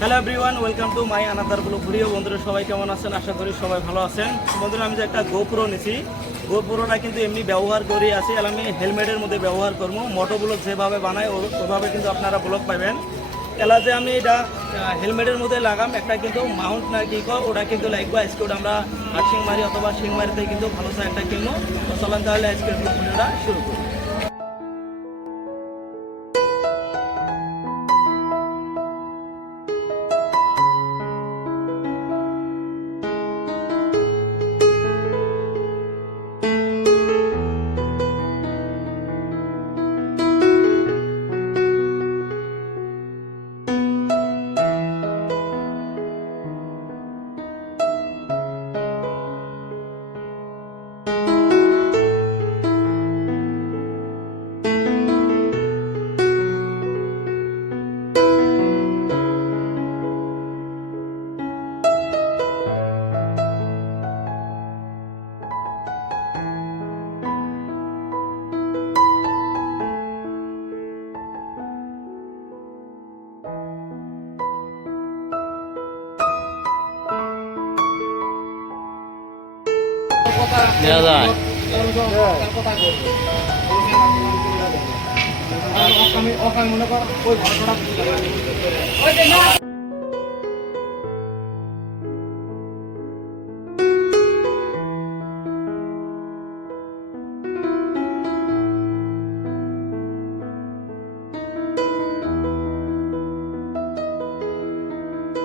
Hello everyone, welcome to my another blog video. বন্ধুরা সবাই কেমন আছেন? আশা করি সবাই ভালো আছেন। বন্ধুরা আমি যে একটা গোপ্রো নিছি, গোপ্রোটা কিন্তু এমনি ব্যবহার করে আছি, আর আমি হেলমেটের মধ্যে ব্যবহার করবো। মোটো ব্লগ যেভাবে বানায় ওভাবে কিন্তু আপনারা ব্লগ পাবেন। এলা যে আমি এটা হেলমেটের মধ্যে লাগাম, একটা কিন্তু মাউন্ট না কি কয় ওটা কিন্তু লাগবে। আজকে ওটা আমরা হাটসিংমারি অথবা সিংমারিতে কিন্তু ভালো একটা কিনবো। তো চলেন তাহলে আজকের ভিডিওটা শুরু করি। দেওয়া যায়। আমি মনে কর ওই ঘটনা